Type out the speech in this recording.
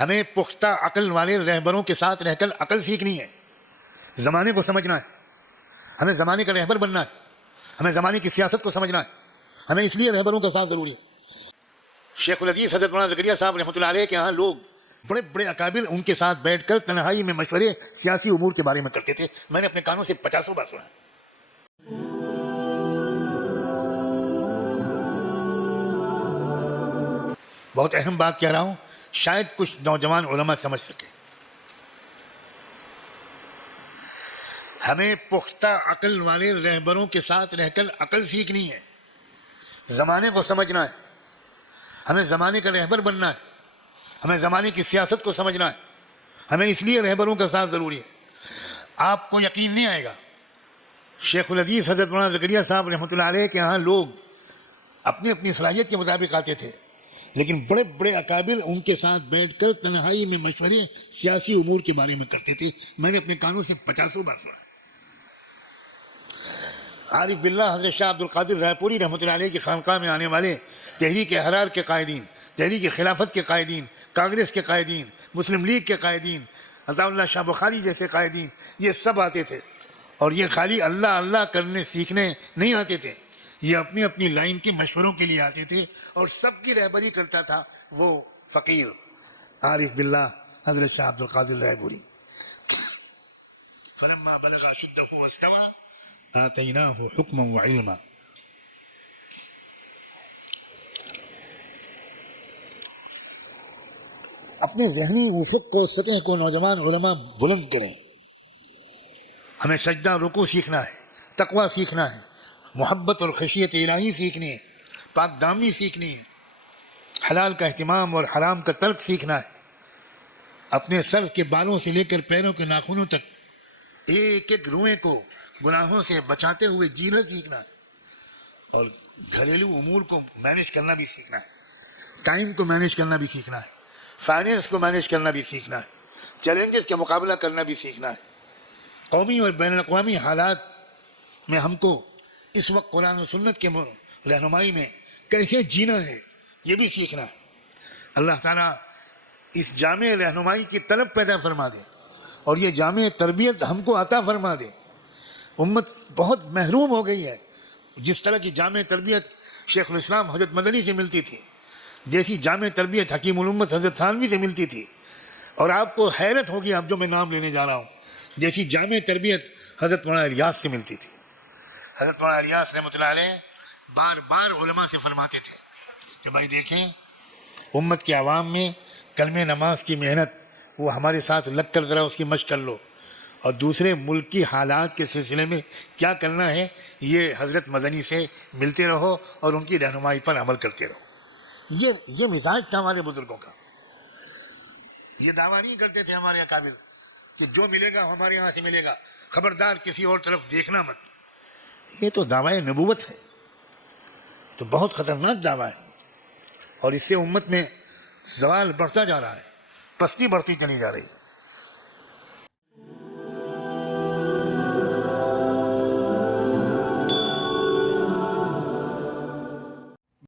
ہمیں پختہ عقل والے رہبروں کے ساتھ رہ کر عقل سیکھنی ہے، زمانے کو سمجھنا ہے، ہمیں زمانے کا رہبر بننا ہے، ہمیں زمانے کی سیاست کو سمجھنا ہے، ہمیں اس لیے رہبروں کا ساتھ ضروری ہے۔ شیخ الحدیث حضرت مولانا زکریا صاحب رحمۃ اللہ علیہ کے یہاں لوگ بڑے بڑے اکابر ان کے ساتھ بیٹھ کر تنہائی میں مشورے سیاسی امور کے بارے میں کرتے تھے، میں نے اپنے کانوں سے 50 بار سنا ہے۔ بہت اہم بات کہہ رہا ہوں، شاید کچھ نوجوان علماء سمجھ سکے۔ ہمیں پختہ عقل والے رہبروں کے ساتھ رہ کر عقل سیکھنی ہے، زمانے کو سمجھنا ہے، ہمیں زمانے کا رہبر بننا ہے، ہمیں زمانے کی سیاست کو سمجھنا ہے، ہمیں اس لیے رہبروں کا ساتھ ضروری ہے۔ آپ کو یقین نہیں آئے گا، شیخ الحدیث حضرت مولانا زکریا صاحب رحمۃ اللہ علیہ کے یہاں لوگ اپنی اپنی صلاحیت کے مطابق آتے تھے، لیکن بڑے بڑے اکابر ان کے ساتھ بیٹھ کر تنہائی میں مشورے سیاسی امور کے بارے میں کرتے تھے، میں نے اپنے کانوں سے 50 بار سنا۔ عارف باللہ حضرت شاہ عبد القادر رائے پوری رحمۃ اللہ علیہ کی خانقاہ میں آنے والے تحریک احرار کے قائدین، تحریک خلافت کے قائدین، کانگریس کے قائدین، مسلم لیگ کے قائدین، عطا اللہ شاہ بخاری جیسے قائدین، یہ سب آتے تھے، اور یہ خالی اللہ اللہ کرنے سیکھنے نہیں آتے تھے، یہ اپنی اپنی لائن کے مشوروں کے لیے آتے تھے، اور سب کی رہبری کرتا تھا وہ فقیر عارف باللہ حضرت شاہ عبد القادر رائے پوری۔ فلما بلغ اشدہ واستوى آتیناہ حکما وعلما۔ اپنے ذہنی افق کو، سطح کو نوجوان علماء بلند کریں۔ ہمیں سجدہ رکوع سیکھنا ہے، تقوی سیکھنا ہے، محبت اور خشیت الہی سیکھنی ہے، پاک دامنی سیکھنی ہے، حلال کا اہتمام اور حرام کا ترک سیکھنا ہے، اپنے سر کے بالوں سے لے کر پیروں کے ناخنوں تک ایک ایک روئیں کو گناہوں سے بچاتے ہوئے جینا سیکھنا ہے، اور گھریلو امور کو مینیج کرنا بھی سیکھنا ہے، ٹائم کو مینیج کرنا بھی سیکھنا ہے، فائنینس کو مینیج کرنا بھی سیکھنا ہے، چیلنجز کا مقابلہ کرنا بھی سیکھنا ہے۔ قومی اور بین الاقوامی حالات میں ہم کو اس وقت قرآن و سنت کے رہنمائی میں کیسے جینا ہے یہ بھی سیکھنا ہے۔ اللہ تعالیٰ اس جامع رہنمائی کی طلب پیدا فرما دے، اور یہ جامع تربیت ہم کو عطا فرما دے۔ امت بہت محروم ہو گئی ہے، جس طرح کی جامع تربیت شیخ الاسلام حضرت مدنی سے ملتی تھی، جیسی جامع تربیت حکیم الامت حضرت تھانوی سے ملتی تھی، اور آپ کو حیرت ہوگی اب جو میں نام لینے جا رہا ہوں، جیسی جامع تربیت حضرت مولانا الیاس سے ملتی تھی۔ حضرت مولانا الیاس رحمۃ اللہ علیہ بار بار علماء سے فرماتے تھے کہ بھائی دیکھیں، امت کے عوام میں کلمہ نماز کی محنت وہ ہمارے ساتھ لگ کر ذرا اس کی مشق کر لو، اور دوسرے ملک کی حالات کے سلسلے میں کیا کرنا ہے یہ حضرت مدنی سے ملتے رہو اور ان کی رہنمائی پر عمل کرتے رہو۔ یہ مزاج تھا ہمارے بزرگوں کا۔ یہ دعویٰ نہیں کرتے تھے ہمارے اکابر کہ جو ملے گا ہمارے یہاں سے ملے گا، خبردار کسی اور طرف دیکھنا مت۔ یہ تو دعویٰ نبوت ہے، تو بہت خطرناک دعویٰ ہے، اور اس سے امت میں زوال بڑھتا جا رہا ہے، پستی بڑھتی چلی جا رہی ہے۔